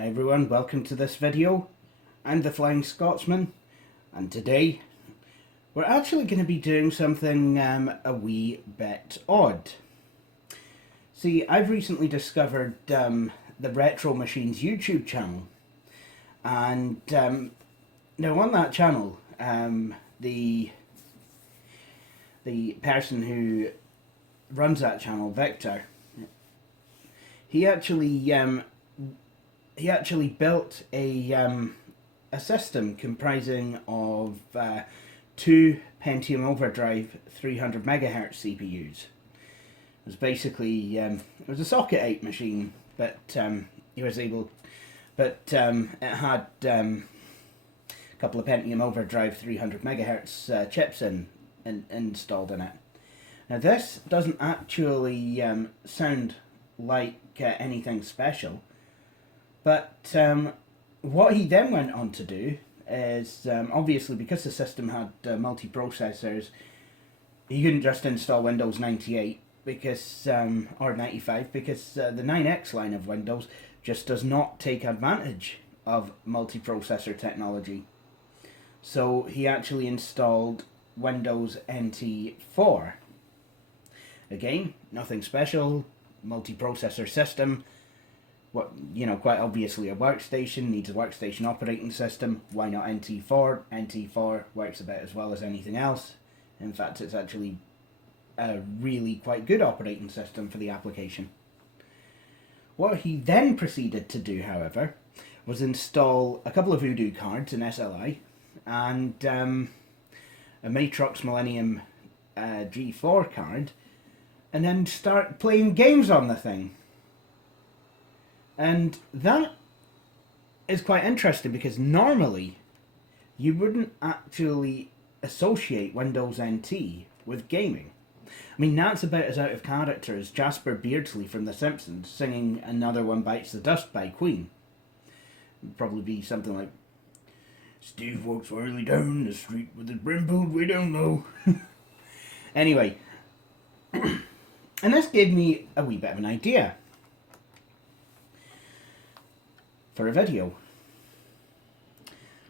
Hi everyone, welcome to this video. I'm the Flying Scotsman, and today we're actually going to be doing something a wee bit odd. See, I've recently discovered the Retro Machines YouTube channel, and now on that channel, the person who runs that channel, Victor, he actually built a system comprising of two Pentium Overdrive 300 MHz CPUs. It was basically it was a socket 8 machine, but he was able, but it had a couple of Pentium Overdrive 300 MHz chips installed in it. Now this doesn't actually sound like anything special. But what he then went on to do is, obviously because the system had multi-processors, he couldn't just install Windows 98 because, or 95, because the 9X line of Windows just does not take advantage of multi-processor technology. So he actually installed Windows NT 4. Again, nothing special, multi-processor system. What, you know, quite obviously a workstation, needs a workstation operating system. Why not NT4? NT4 works about as well as anything else. In fact, it's actually a really quite good operating system for the application. What he then proceeded to do, however, was install a couple of Voodoo cards in SLI and a Matrox Millennium G4 card, and then start playing games on the thing. And that is quite interesting because normally you wouldn't actually associate Windows NT with gaming. I mean, that's about as out of character as Jasper Beardsley from The Simpsons singing Another One Bites the Dust by Queen. It'd probably be something like, Steve walks early down the street with his brim pulled way down low. Anyway, and this gave me a wee bit of an idea for a video.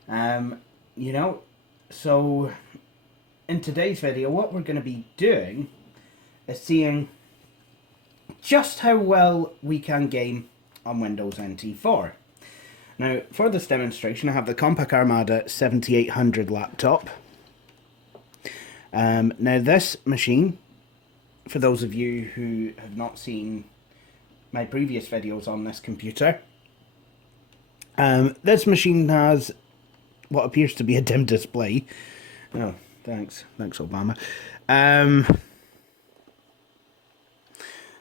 You know, so in today's video what we're going to be doing is seeing just how well we can game on Windows NT 4. Now for this demonstration I have the Compaq Armada 7800 laptop. Now this machine, for those of you who have not seen my previous videos on this computer, this machine has what appears to be a dim display. Oh, thanks Obama. I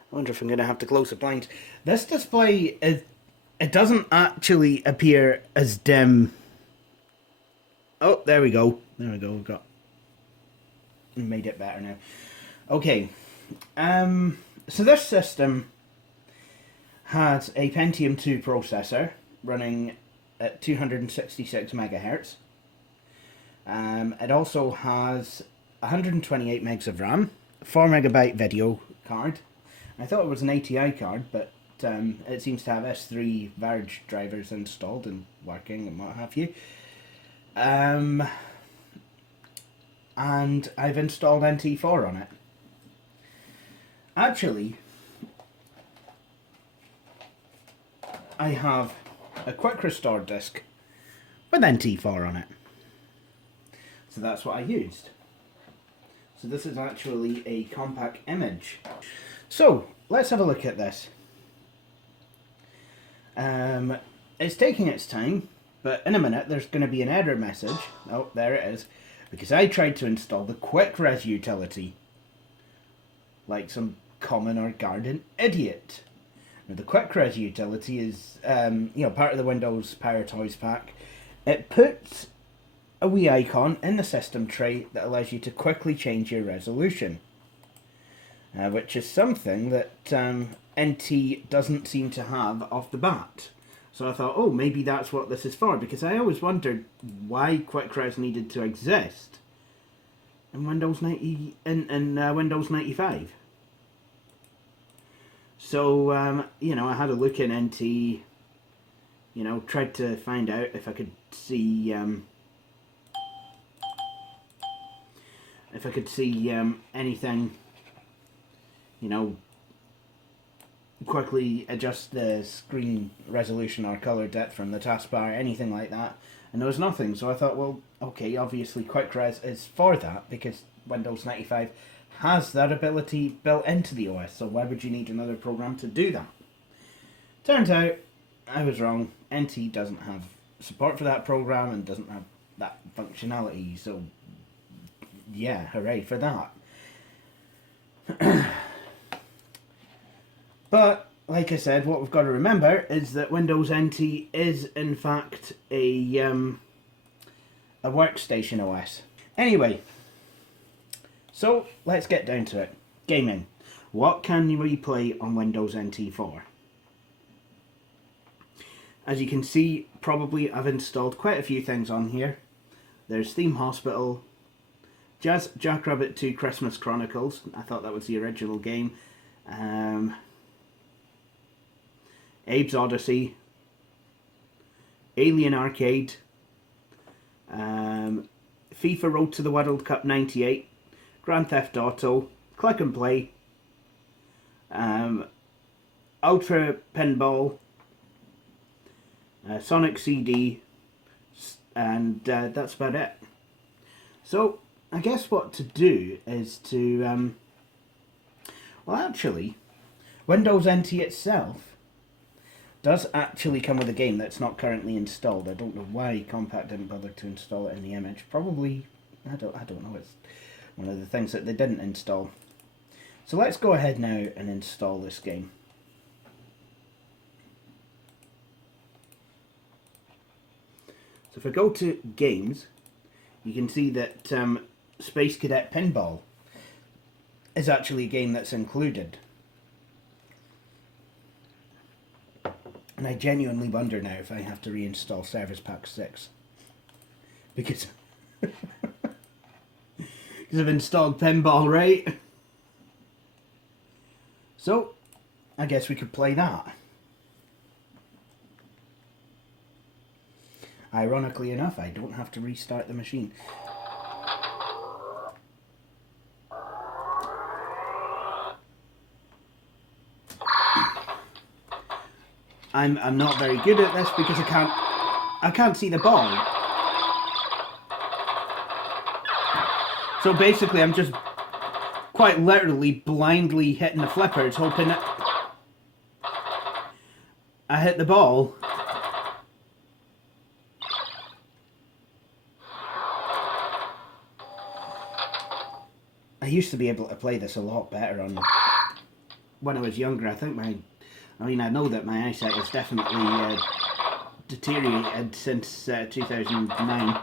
wonder if I'm going to have to close the blinds. This display, it doesn't actually appear as dim. Oh, there we go. We've got made it better now. Okay. So this system has a Pentium 2 processor running at 266 megahertz. It also has 128 megs of RAM, 4 megabyte video card. I thought it was an ATI card, but it seems to have S3 Verge drivers installed and working and what have you. And I've installed NT4 on it. Actually, I have a quick restore disk with NT4 on it. So that's what I used. So this is actually a Compaq image. So let's have a look at this. It's taking its time, but in a minute there's going to be an error message. Oh, there it is. Because I tried to install the quick res utility like some common or garden idiot. Now, the quick res utility is part of the Windows Power Toys pack. It puts a wee icon in the system tray that allows you to quickly change your resolution, which is something that NT doesn't seem to have off the bat. So I thought, oh, maybe that's what this is for, because I always wondered why quick res needed to exist in Windows 90 in Windows 95. So I had a look in NT, you know, tried to find out if I could see anything, you know, quickly adjust the screen resolution or color depth from the taskbar, anything like that, and there was nothing. So I thought, well, okay, obviously Quick Res is for that, because Windows 95 has that ability built into the OS, so why would you need another program to do that? Turns out I was wrong. NT doesn't have support for that program and doesn't have that functionality, so yeah, hooray for that. But, like I said, what we've got to remember is that Windows NT is, in fact, a workstation OS. Anyway, so let's get down to it. Gaming. What can we play on Windows NT for? As you can see, probably I've installed quite a few things on here. There's Theme Hospital, Jackrabbit 2 Christmas Chronicles. I thought that was the original game. Abe's Odyssey, Alien Arcade, FIFA Road to the World Cup 98, Grand Theft Auto, Click and Play, Ultra Pinball, Sonic CD, and that's about it. So I guess what to do is to, well, actually, Windows NT itself does actually come with a game that's not currently installed. I don't know why Compaq didn't bother to install it in the image. Probably, I don't know, it's one of the things that they didn't install. So let's go ahead now and install this game. So if I go to Games, you can see that Space Cadet Pinball is actually a game that's included. And I genuinely wonder now if I have to reinstall Service Pack 6. Because I've installed Pinball, right? So, I guess we could play that. Ironically enough, I don't have to restart the machine. I'm not very good at this because I can't see the ball. So basically I'm just quite literally blindly hitting the flippers, hoping that I hit the ball. I used to be able to play this a lot better when I was younger. I know that my eyesight has definitely deteriorated since 2009.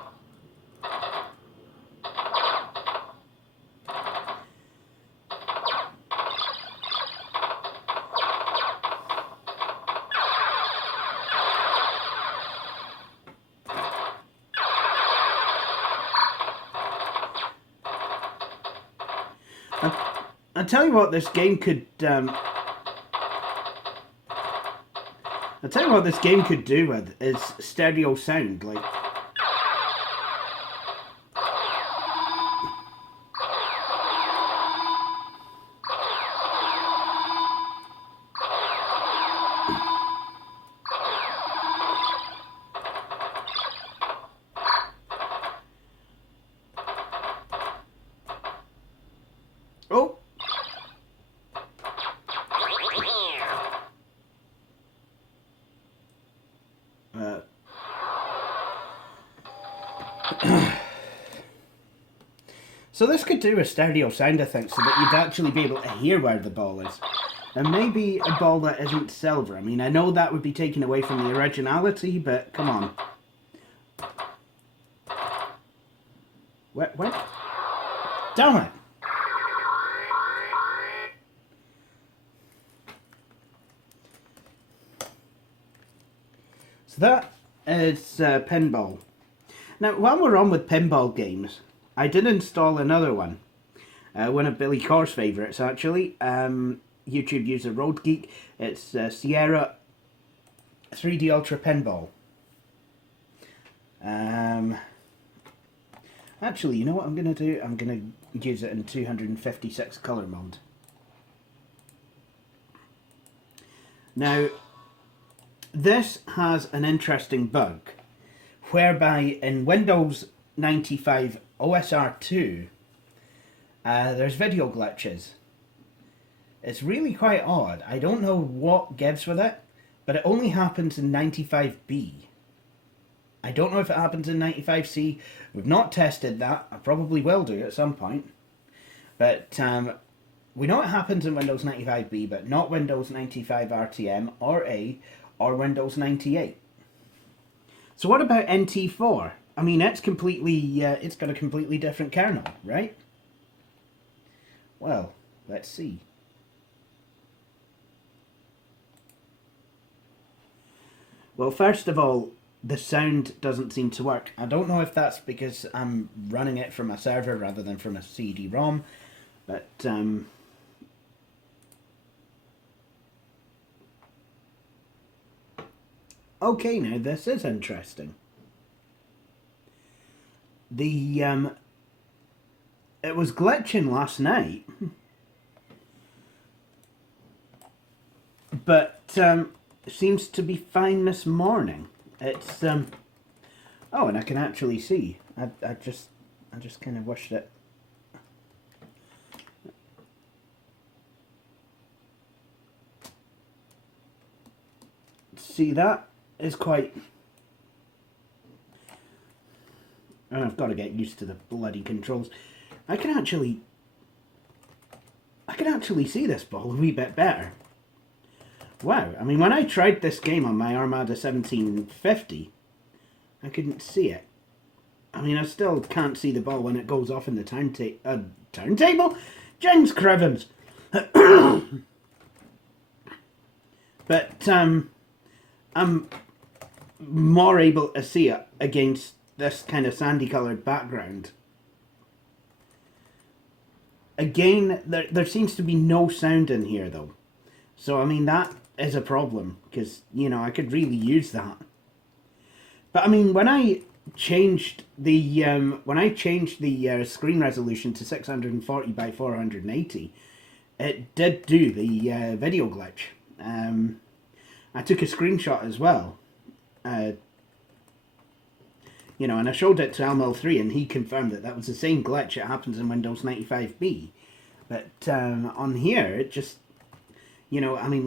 I'll tell you what this game could I'll tell you what this game could do with is stereo sound, like. Oh! So this could do a stereo sound, I think, so that you'd actually be able to hear where the ball is. And maybe a ball that isn't silver. I mean, I know that would be taken away from the originality, but come on. What? Damn it! So that is pinball. Now, while we're on with pinball games, I did install another one. One of Billy Corr's favourites, actually. YouTube user Road Geek. It's Sierra 3D Ultra Pinball. Actually, you know what I'm going to do? I'm going to use it in 256 colour mode. Now, this has an interesting bug, whereby in Windows 95 OSR2, there's video glitches. It's really quite odd. I don't know what gives with it, but it only happens in 95B. I don't know if it happens in 95C. We've not tested that. I probably will do at some point. But we know it happens in Windows 95B, but not Windows 95 RTM or A or Windows 98. So what about NT4? I mean, it's completely, it's got a completely different kernel, right? Well, let's see. Well, first of all, the sound doesn't seem to work. I don't know if that's because I'm running it from a server rather than from a CD-ROM, but okay, now this is interesting. The it was glitching last night, but seems to be fine this morning. It's oh, and I can actually see. I just kind of wished it. See, that is quite. And I've got to get used to the bloody controls. I can actually see this ball a wee bit better. Wow, I mean, when I tried this game on my Armada 1750, I couldn't see it. I mean, I still can't see the ball when it goes off in the turntable? James Crivens! But, I'm more able to see it against this kind of sandy coloured background. Again, there seems to be no sound in here, though. So, I mean, that is a problem, because, you know, I could really use that. But, I mean, when I changed the screen resolution to 640 by 480, it did do the video glitch. I took a screenshot as well. You know, and I showed it to Almil3, and he confirmed that that was the same glitch. It happens in Windows 95B. But on here, it just, you know, I mean,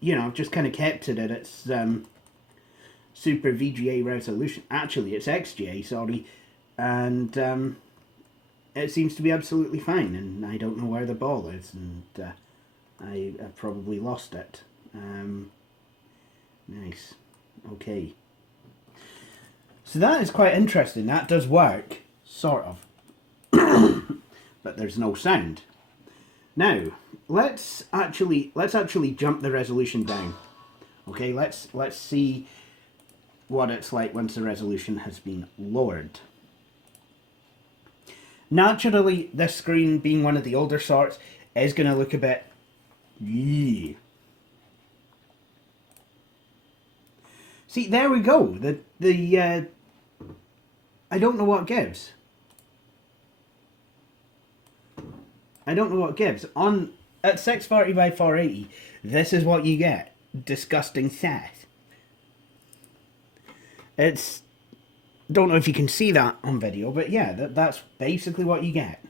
you know, I've just kind of kept it at its super VGA resolution. Actually, it's XGA, sorry. And it seems to be absolutely fine, and I don't know where the ball is, and I've probably lost it. Nice. Okay. So that is quite interesting. That does work, sort of. But there's no sound. Now, let's actually jump the resolution down. Okay, let's see what it's like once the resolution has been lowered. Naturally, this screen, being one of the older sorts, is going to look a bit... Yeah. See, there we go. I don't know what gives. I don't know what gives. At 640 by 480, this is what you get. Disgusting sad. It's... Don't know if you can see that on video, but yeah, that's basically what you get.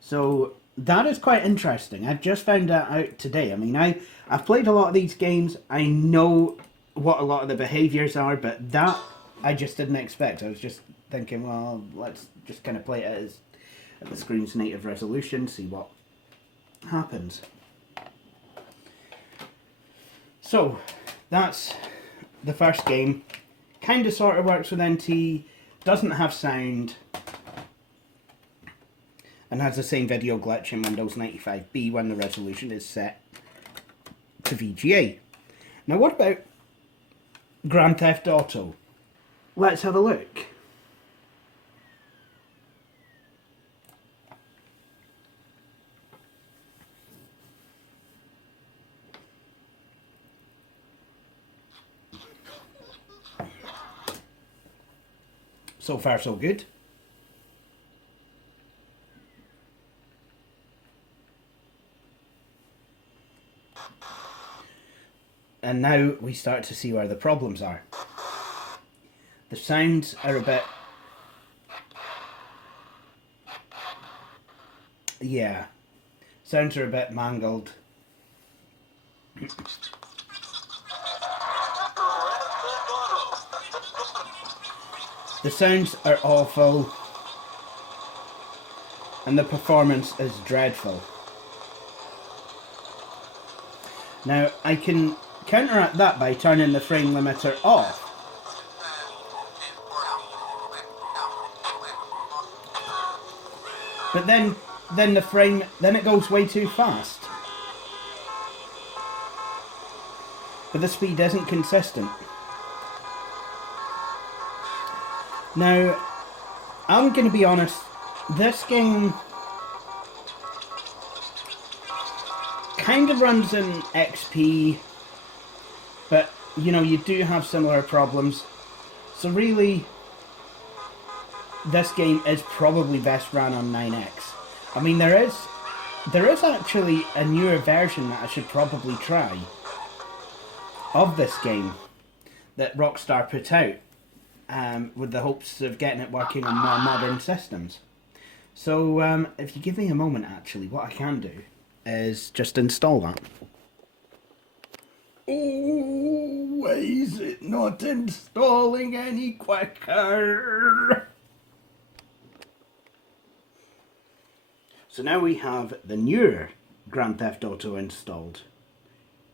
So that is quite interesting. I've just found that out today. I mean, I've played a lot of these games. I know what a lot of the behaviours are, but that I just didn't expect. I was just thinking, well, let's just kind of play it as at the screen's native resolution, see what happens. So that's the first game. Kind of sort of works with NT, doesn't have sound, and has the same video glitch in Windows 95B when the resolution is set to VGA. Now what about Grand Theft Auto? Let's have a look. So far so good. And now we start to see where the problems are. The sounds are a bit... yeah. Sounds are a bit mangled. The sounds are awful. And the performance is dreadful. Now, I can counteract that by turning the frame limiter off. But then it goes way too fast. But the speed isn't consistent. Now, I'm going to be honest, this game kind of runs in XP, but you know, you do have similar problems. So really, this game is probably best run on 9X. I mean, there is actually a newer version that I should probably try of this game that Rockstar put out, with the hopes of getting it working on more modern systems. So if you give me a moment, actually, what I can do is just install that. Oh, why is it not installing any quicker? So now we have the newer Grand Theft Auto installed.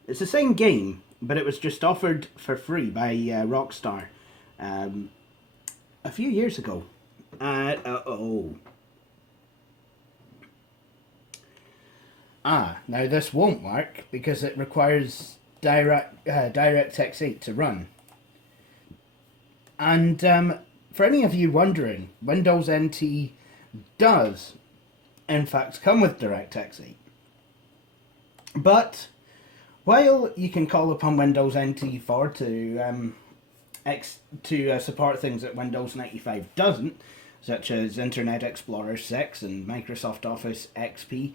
It's the same game, but it was just offered for free by Rockstar a few years ago. Now this won't work because it requires DirectX 8 to run. And for any of you wondering, Windows NT does in fact come with DirectX 8. But while you can call upon Windows NT 4 to support things that Windows 95 doesn't, such as Internet Explorer 6 and Microsoft Office XP,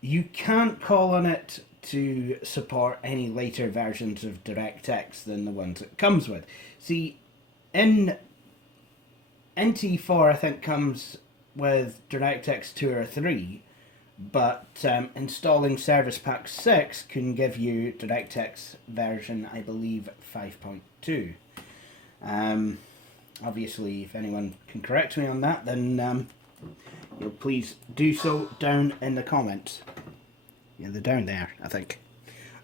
you can't call on it to support any later versions of DirectX than the ones it comes with. See, in NT4 I think comes with DirectX 2 or 3, but installing Service Pack 6 can give you DirectX version, I believe, 5.2. Obviously, if anyone can correct me on that, then please do so down in the comments. Yeah, they're down there, I think.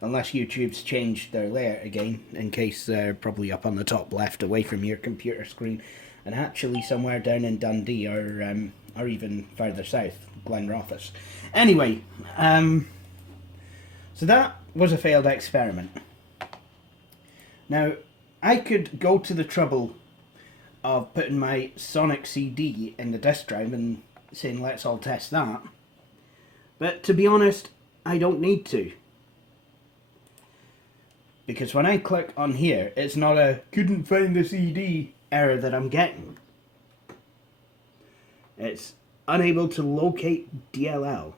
Unless YouTube's changed their layout again, in case they're probably up on the top left away from your computer screen, and actually somewhere down in Dundee or even further south, Glenrothes. Anyway, so that was a failed experiment. Now, I could go to the trouble of putting my Sonic CD in the disk drive and saying let's all test that, but to be honest, I don't need to. Because when I click on here, it's not a couldn't find the CD error that I'm getting. It's unable to locate DLL.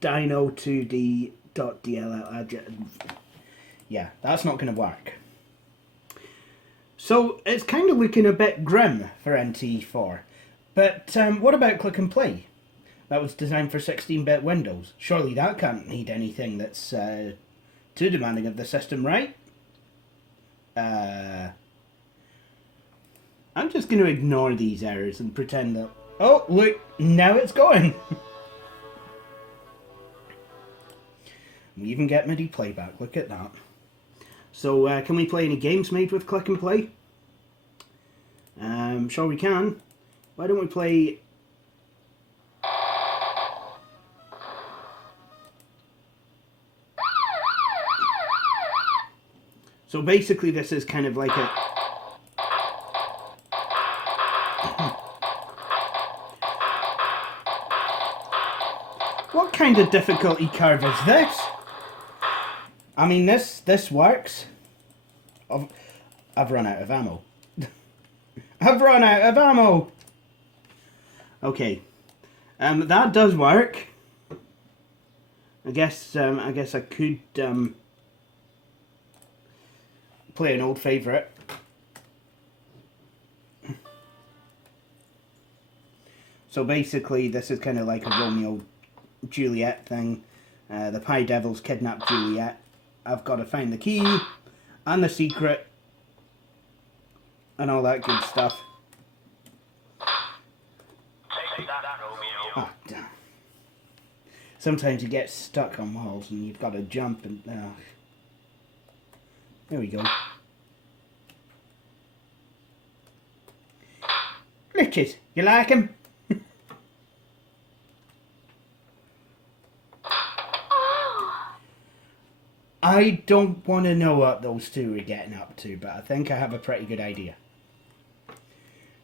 Dino2D.dll. Yeah, that's not going to work. So it's kind of looking a bit grim for NT4. But what about Click and Play? That was designed for 16-bit Windows. Surely that can't need anything that's too demanding of the system, right? I'm just going to ignore these errors and pretend that... oh, look, now it's going! We even get MIDI playback, look at that. So, can we play any games made with Click and Play? Sure we can. Why don't we play... So basically this is kind of like a... What kind of difficulty curve is this? I mean, this works. I've run out of ammo. I've run out of ammo! Okay. That does work. I guess I could play an old favourite. So basically, this is kind of like a Romeo Juliet thing. The Pie Devils kidnap Juliet. I've got to find the key and the secret and all that good stuff. Oh, damn. Sometimes you get stuck on walls and you've got to jump and... There we go. Glitches, you like him? I don't want to know what those two are getting up to, but I think I have a pretty good idea.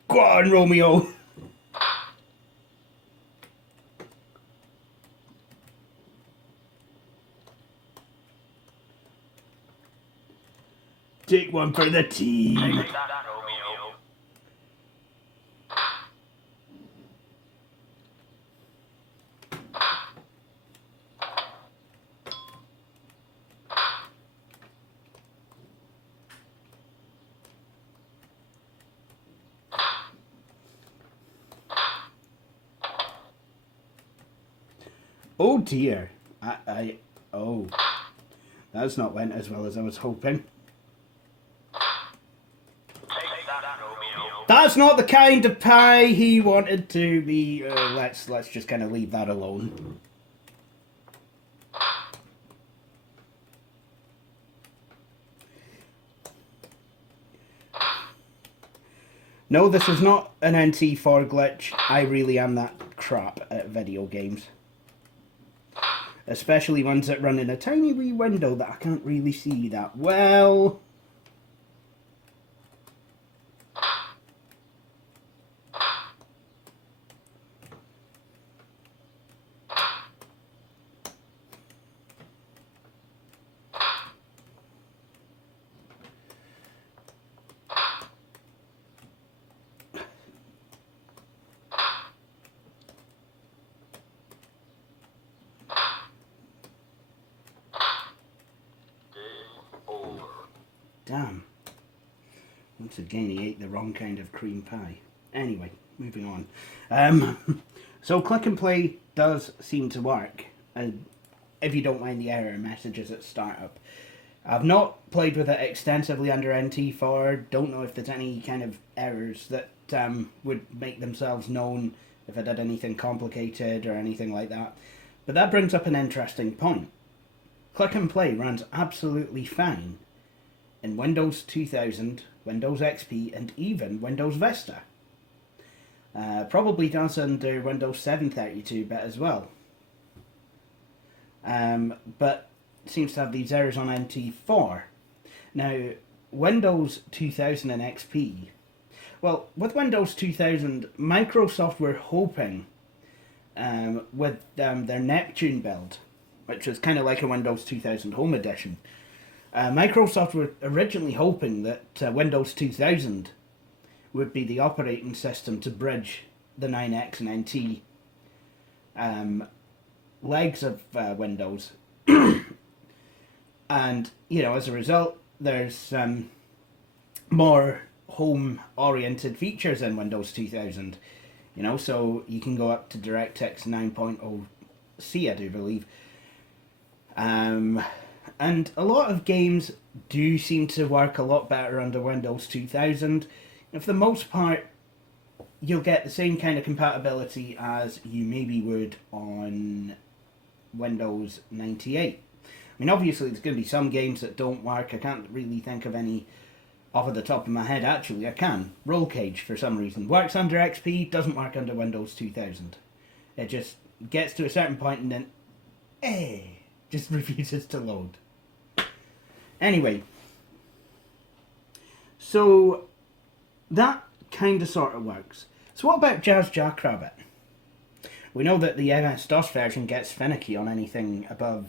Go on, Romeo! Take one for the team! Oh dear. Oh. That's not went as well as I was hoping. That's not the kind of pie he wanted to be. Let's just kind of leave that alone. No, this is not an NT4 glitch. I really am that crap at video games. Especially ones that run in a tiny wee window that I can't really see that well. Damn. Once again, he ate the wrong kind of cream pie. Anyway, moving on. So click and play does seem to work, and if you don't mind the error messages at startup. I've not played with it extensively under NT4, don't know if there's any kind of errors that would make themselves known if I did anything complicated or anything like that. But that brings up an interesting point. Click and play runs absolutely fine in Windows 2000, Windows XP, and even Windows Vista. Probably does under Windows 732-bit as well. But seems to have these errors on NT4. Now, Windows 2000 and XP, well, with Windows 2000, Microsoft were hoping with their Neptune build, which was kind of like a Windows 2000 Home Edition, Microsoft were originally hoping that Windows 2000 would be the operating system to bridge the 9X and NT legs of Windows. And, you know, as a result, there's more home-oriented features in Windows 2000. You know, so you can go up to DirectX 9.0C, I do believe. And a lot of games do seem to work a lot better under Windows 2000. For the most part, you'll get the same kind of compatibility as you maybe would on Windows 98. I mean, obviously, there's going to be some games that don't work. I can't really think of any off the top of my head. Actually, I can. Roll Cage, for some reason, works under XP, doesn't work under Windows 2000. It just gets to a certain point and then, just refuses to load. Anyway, so that kind of sort of works. So what about Jazz Jackrabbit? We know that the MS-DOS version gets finicky on anything above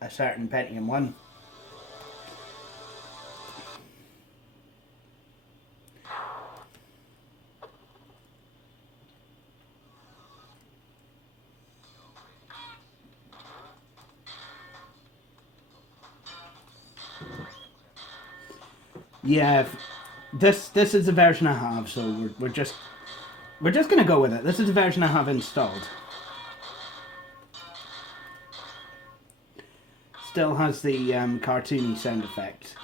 a certain Pentium 1. Yeah, this is the version I have, so we're just gonna go with it. This is the version I have installed. Still has the cartoony sound effect.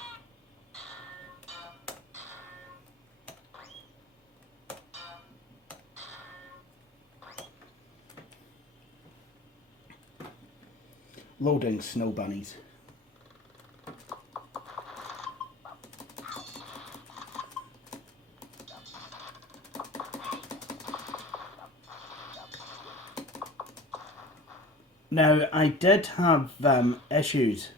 Loading snow bunnies. Now, I did have issues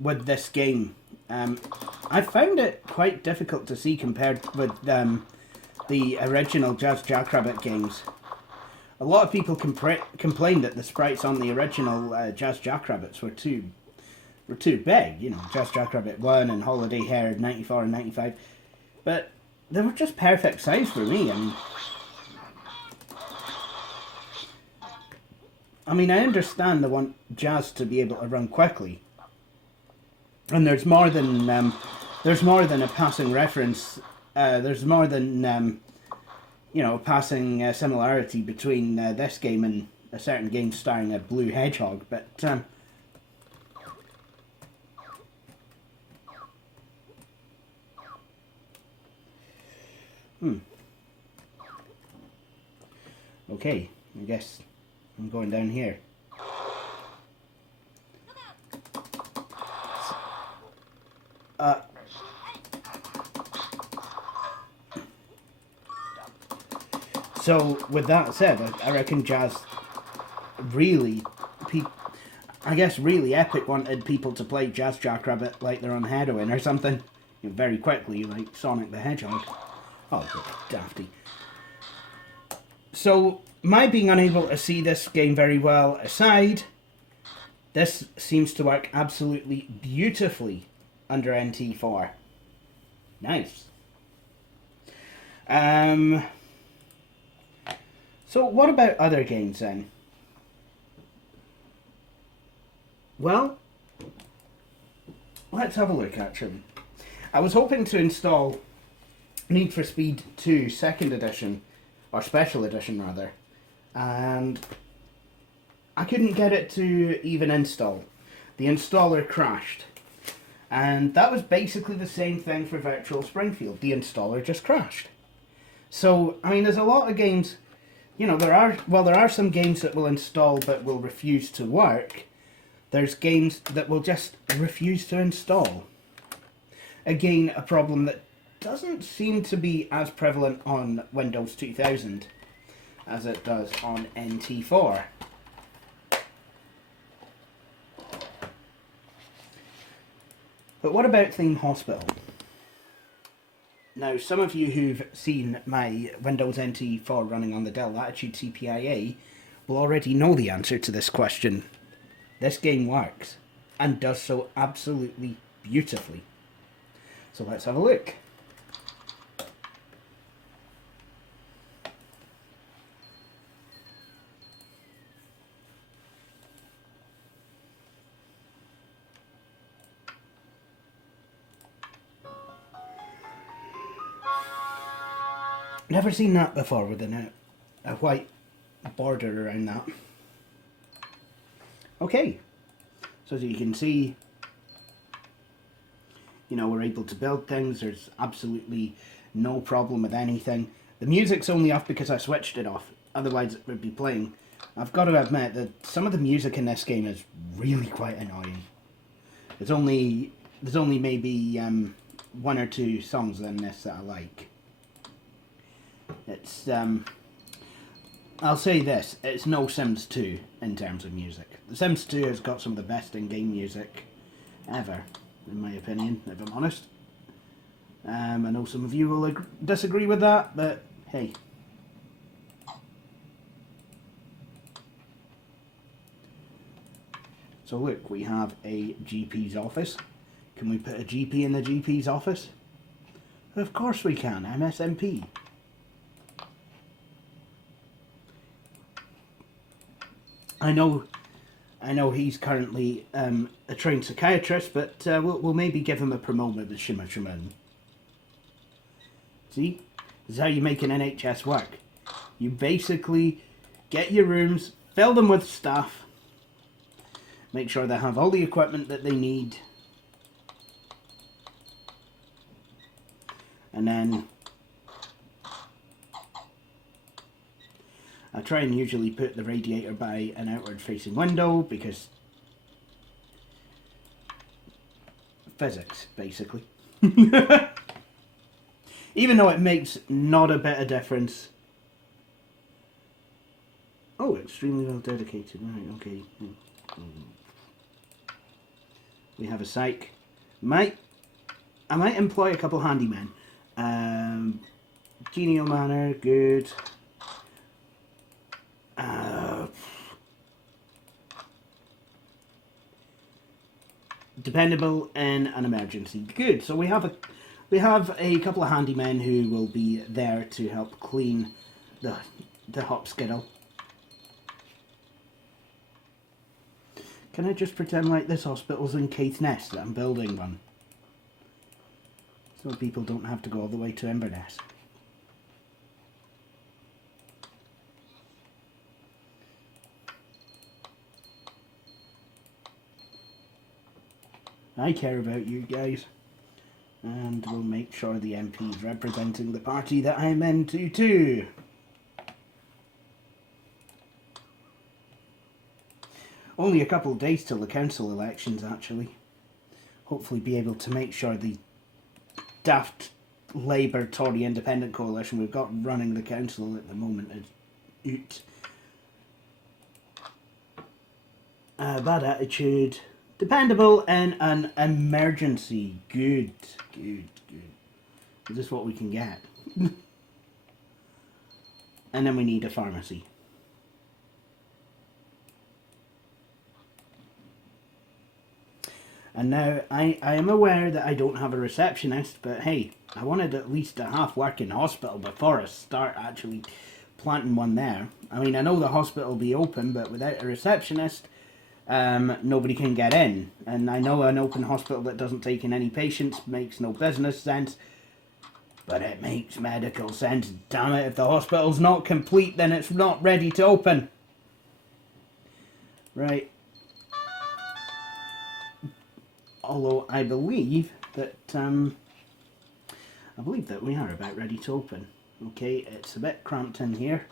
with this game. I found it quite difficult to see compared with the original Jazz Jackrabbit games. A lot of people complained that the sprites on the original Jazz Jackrabbits were too big. You know, Jazz Jackrabbit 1 and Holiday Hair 94 and 95. But they were just perfect size for me. I mean, I understand they want Jazz to be able to run quickly, and there's more than a passing reference. There's more than you know, passing similarity between this game and a certain game starring a blue hedgehog. But okay, I guess I'm going down here. So with that said, I reckon Jazz really, really Epic wanted people to play Jazz Jackrabbit like they're on heroin or something, you know, very quickly, like Sonic the Hedgehog. Oh, dafty. So, my being unable to see this game very well aside, this seems to work absolutely beautifully under NT4. Nice. So what about other games then? Well, let's have a look actually. I was hoping to install Need for Speed 2 2nd Edition, or Special Edition rather, and I couldn't get it to even install. The installer crashed. And that was basically the same thing for Virtual Springfield. The installer just crashed. So, I mean, there's a lot of games, you know, there are some games that will install but will refuse to work. There's games that will just refuse to install. Again, a problem that doesn't seem to be as prevalent on Windows 2000 as it does on NT4. But what about Theme Hospital? Now, some of you who've seen my Windows NT4 running on the Dell Latitude CPIA will already know the answer to this question. This game works, and does so absolutely beautifully. So let's have a look. Never seen that before with a white border around that. Okay, so as you can see, you know, we're able to build things. There's absolutely no problem with anything. The music's only off because I switched it off, otherwise it would be playing. I've got to admit that some of the music in this game is really quite annoying. There's only maybe one or two songs in this that I like. It's, I'll say this, it's no Sims 2 in terms of music. The Sims 2 has got some of the best in-game music ever, in my opinion, if I'm honest. I know some of you will disagree with that, but hey. So look, we have a GP's office. Can we put a GP in the GP's office? Of course we can, MSMP. I know he's currently a trained psychiatrist, but we'll maybe give him a promotion with Shimmer Shimon. See? This is how you make an NHS work. You basically get your rooms, fill them with staff, make sure they have all the equipment that they need, and then I try and usually put the radiator by an outward facing window because physics, basically. Even though it makes not a bit of difference. Oh, extremely well dedicated. Right, okay. We have a psych. I might employ a couple handymen. Genial manner, good. Dependable in an emergency. Good. So we have a couple of handymen who will be there to help clean the hospital. Can I just pretend like this hospital's in Caithness, that I'm building one? So people don't have to go all the way to Inverness. I care about you guys. And we'll make sure the MP's representing the party that I'm into too. Only a couple of days till the council elections, actually. Hopefully be able to make sure the daft Labour, Tory, Independent coalition we've got running the council at the moment is out. Bad attitude. Dependable in an emergency. Good. Is this what we can get? And then we need a pharmacy. And now I am aware that I don't have a receptionist, but hey, I wanted at least a half-working hospital before I start actually planting one there. I mean, I know the hospital will be open, but without a receptionist, nobody can get in. And I know an open hospital that doesn't take in any patients makes no business sense, but it makes medical sense. Damn it, if the hospital's not complete, then it's not ready to open. Right. Although I believe that we are about ready to open. Okay, it's a bit cramped in here.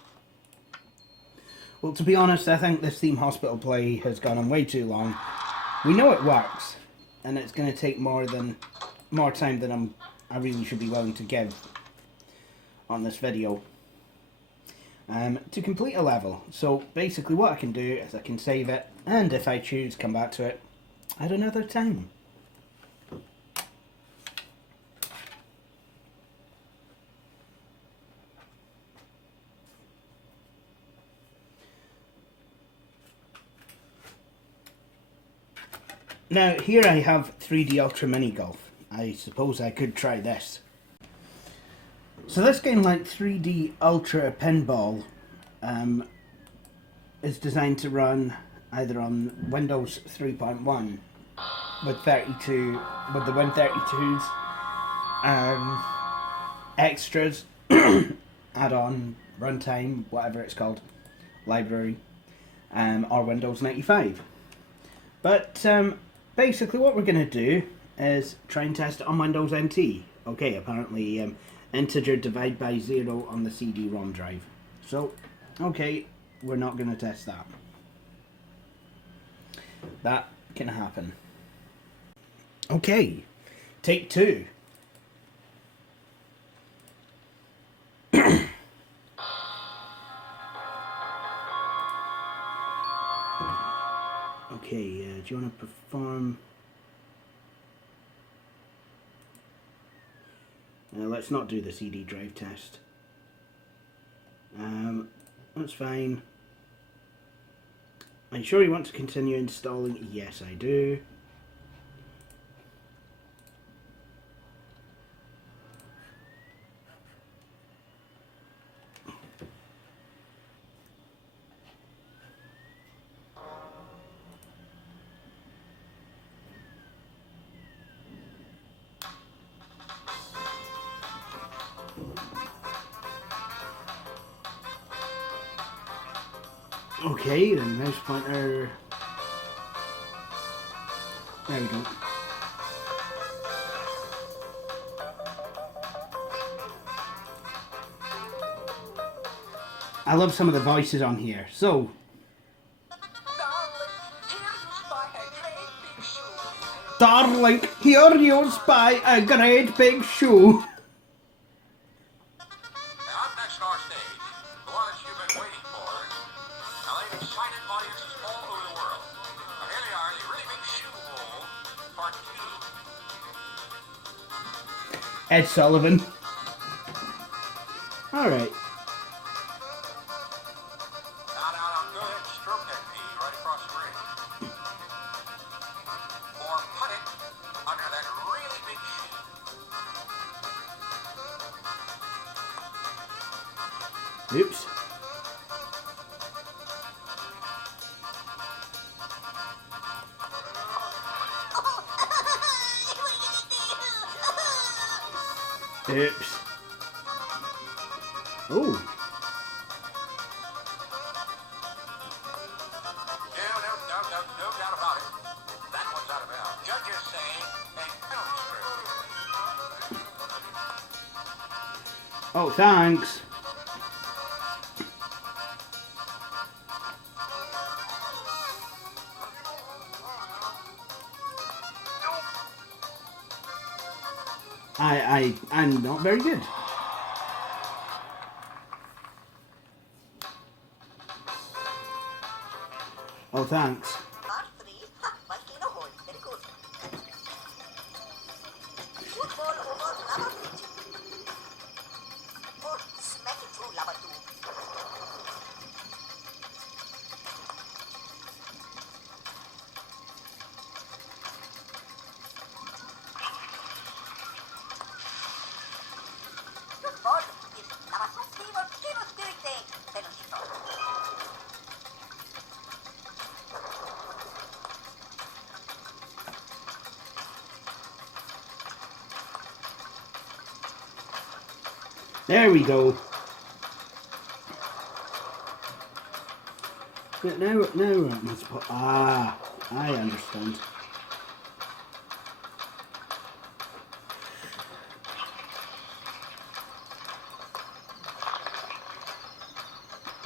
Well, to be honest, I think this theme hospital play has gone on way too long. We know it works, and it's going to take more time than I really should be willing to give on this video to complete a level. So basically, what I can do is I can save it, and if I choose, come back to it at another time. Now, here I have 3D Ultra Mini Golf. I suppose I could try this. So this game, like 3D Ultra Pinball, is designed to run either on Windows 3.1 with the Win32's extras, add-on, runtime, whatever it's called, library, or Windows 95. But basically what we're going to do is try and test it on Windows NT. Okay, apparently integer divide by 0 on the CD-ROM drive. So, okay, we're not going to test that. That can happen. Okay, take 2. Okay, do you want to perform... let's not do the CD drive test. That's fine. Are you sure you want to continue installing? Yes, I do. Okay, the mouse pointer. There we go. I love some of the voices on here. So, darling, here you spy a great big shoe. Ed Sullivan. All right. Oops. Oops. Oh. No doubt about it. That one's out of bounds. Judges say a penalty strip. Oh, thanks. I'm not very good. Oh, thanks. There we go. But now we're at my spot. Ah, I understand.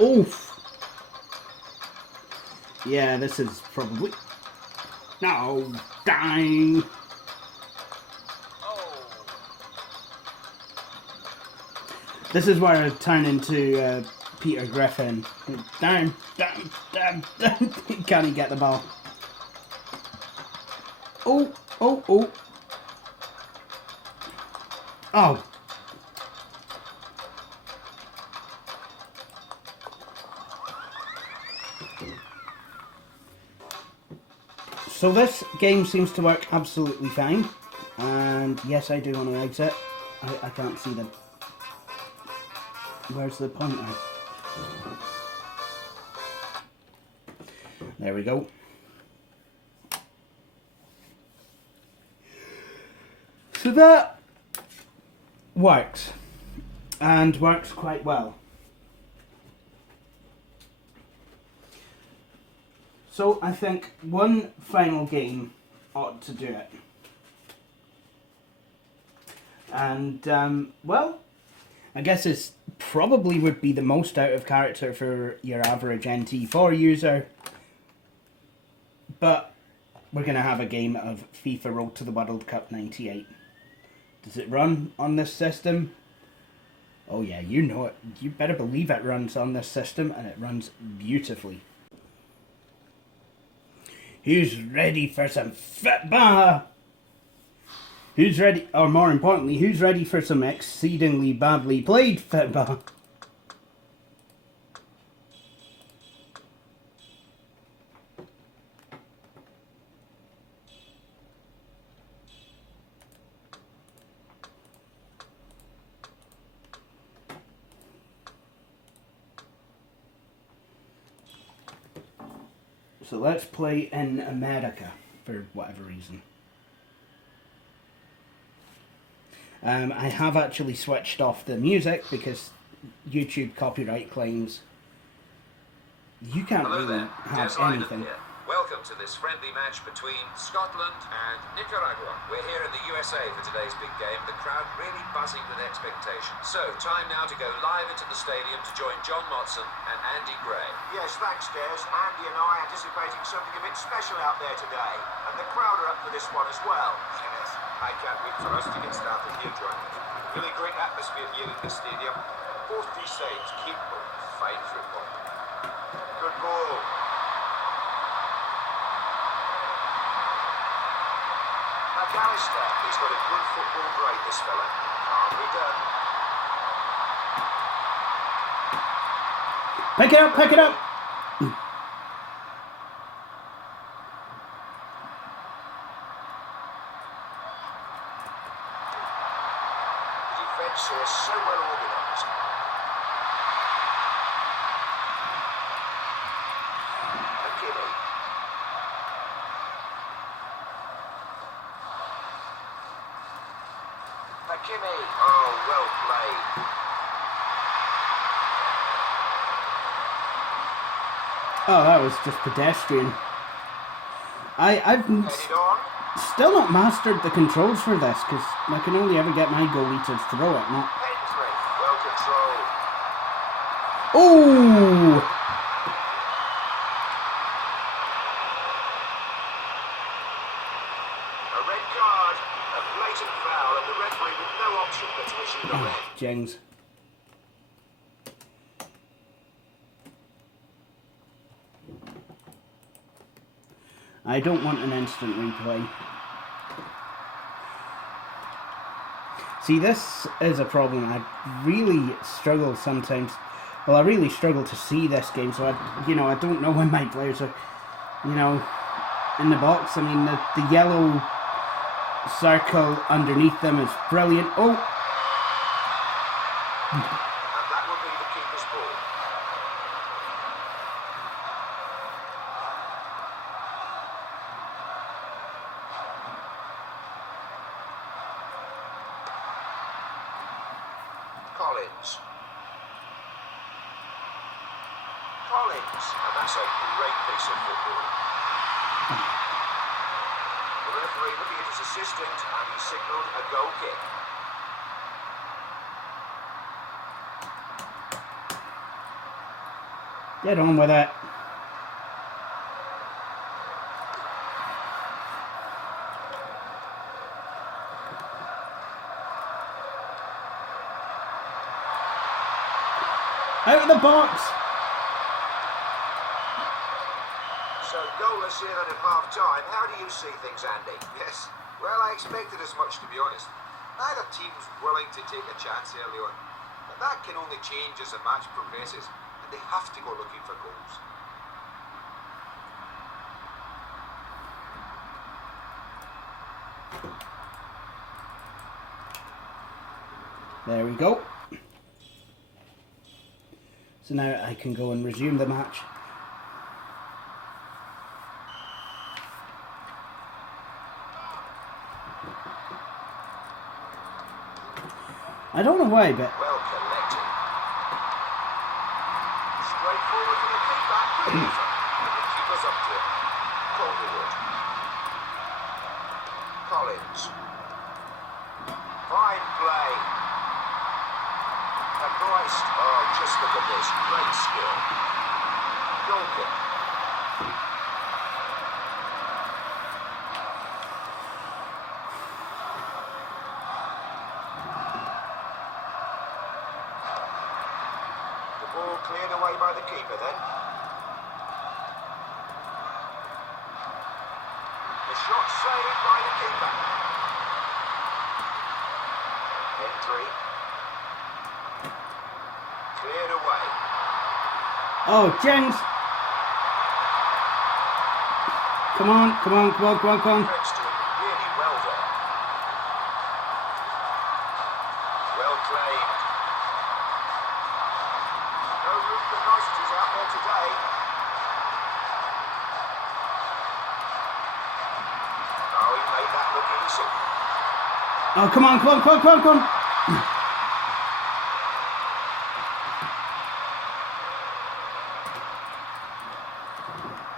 Oof. Yeah, this is probably... No, dang. This is where I turn into Peter Griffin. Damn. Can't he get the ball? Oh. Oh. So this game seems to work absolutely fine. And yes, I do want to exit. I can't see the... Where's the pointer? There we go. So that works. And works quite well. So I think one final game ought to do it. And, well, I guess it's probably would be the most out of character for your average NT4 user. But we're going to have a game of FIFA Road to the World Cup 98. Does it run on this system? Oh yeah, you know it. You better believe it runs on this system, and it runs beautifully. Who's ready for some football? Who's ready, or more importantly, who's ready for some exceedingly badly played football? So let's play in America for whatever reason. I have actually switched off the music because YouTube copyright claims you can't Hello really there, have Des Lynam anything. here. Welcome to this friendly match between Scotland and Nicaragua. We're here in the USA for today's big game. The crowd really buzzing with expectation. So, time now to go live into the stadium to join John Motson and Andy Gray. Yes, thanks, Des. Andy and I anticipating something a bit special out there today. And the crowd are up for this one as well. Yes, I can't wait for us to get started here, John. Really great atmosphere here in the stadium. Both these sides capable of fine football. Good ball. McAllister, he's got a good football brain, this fella. Calmly done. Pick it up, pick it up! The defence here is so well organised. McKinney. McKinney. Oh, well played. Oh, that was just pedestrian. I've Headed on. still not mastered the controls for this because I can only ever get my goalie to throw it, not... Hendry. Well controlled. Oh! A red card. A blatant foul, and the referee with no option but to issue the red. Jings. I don't want an instant replay. See, this is a problem. I really struggle sometimes. Well, I really struggle to see this game, so I don't know when my players are, in the box. I mean, the yellow circle underneath them is brilliant. Oh! And that will be the keeper's ball. Collins. And that's a great piece of football. The referee looking at his assistant, and he signalled a goal kick. Get on with it. Out of the box! So goalless here at half-time. How do you see things, Andy? Yes, well, I expected as much, to be honest. Neither team's willing to take a chance early on. But that can only change as the match progresses, and they have to go looking for goals. There we go. So now I can go and resume the match. I don't know why, but Well collected. Straight forward for the keeper. Good effort. And the keeper's up to it. Calderwood. Collins. Fine play. And Christ. Oh, just look at this. Great skill. Goal kick. The ball cleared away by the keeper then. The shot saved by the keeper. Hendry. Cleared away. oh, James! Come on, come on, come on, come on, come on. Defence doing really well there. Well claimed. No room for niceties out there today. decent. Oh, come on, come on, come on, come on, come on.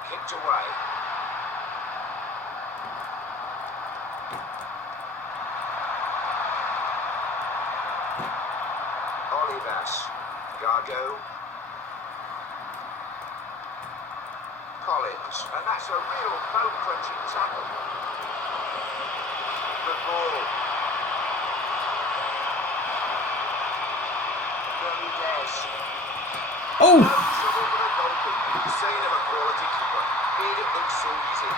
Kicked away. Olivas. Gargo. Collins. And that's a real bone-crunching tackle. Good ball. Bermudez. Oh! No trouble for the goalkeeper. Sign of a quality keeper. Made it look so easy.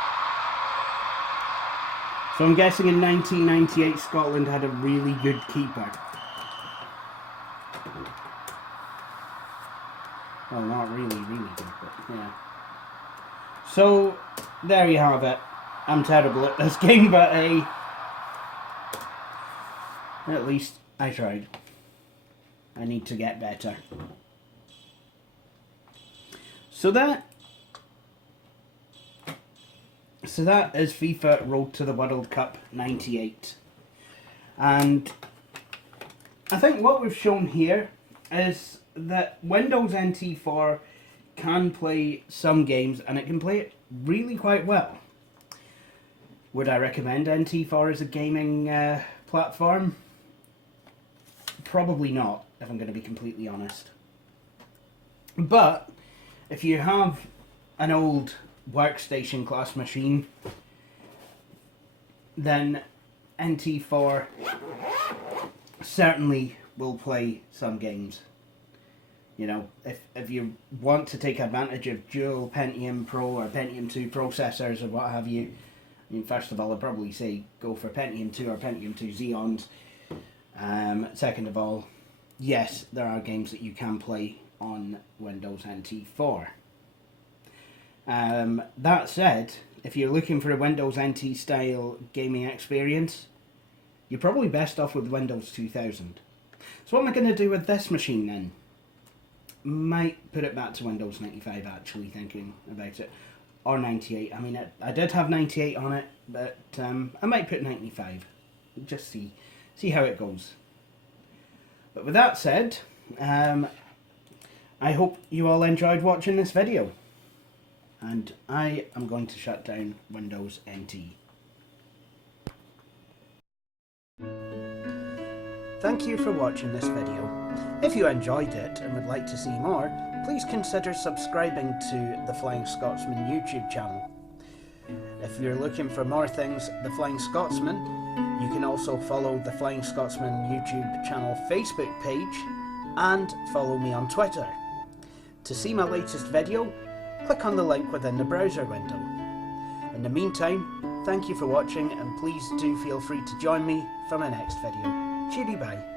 So I'm guessing in 1998 Scotland had a really good keeper. Well, not really good, but yeah. So, there you have it. I'm terrible at this game, but hey, at least I tried. I need to get better. So that is FIFA Road to the World Cup 98. And I think what we've shown here is that Windows NT4 can play some games, and it can play it really quite well. Would I recommend NT4 as a gaming platform? Probably not, if I'm going to be completely honest. But if you have an old workstation class machine, then NT4 certainly will play some games. You know, if you want to take advantage of dual Pentium Pro or Pentium 2 processors or what have you, I mean, first of all, I'd probably say go for Pentium 2 or Pentium 2 Xeons. Second of all, yes, there are games that you can play on Windows NT4. That said, if you're looking for a Windows NT style gaming experience, you're probably best off with Windows 2000. So what am I going to do with this machine then? Might put it back to Windows 95, actually, thinking about it. Or 98. I mean, I did have 98 on it, but I might put 95. Just see how it goes. But with that said, I hope you all enjoyed watching this video. And I am going to shut down Windows NT. Thank you for watching this video. If you enjoyed it and would like to see more, please consider subscribing to the Flying Scotsman YouTube channel. If you're looking for more things The Flying Scotsman, you can also follow the Flying Scotsman YouTube channel Facebook page and follow me on Twitter. To see my latest video, click on the link within the browser window. In the meantime, thank you for watching, and please do feel free to join me for my next video. Cheery bye.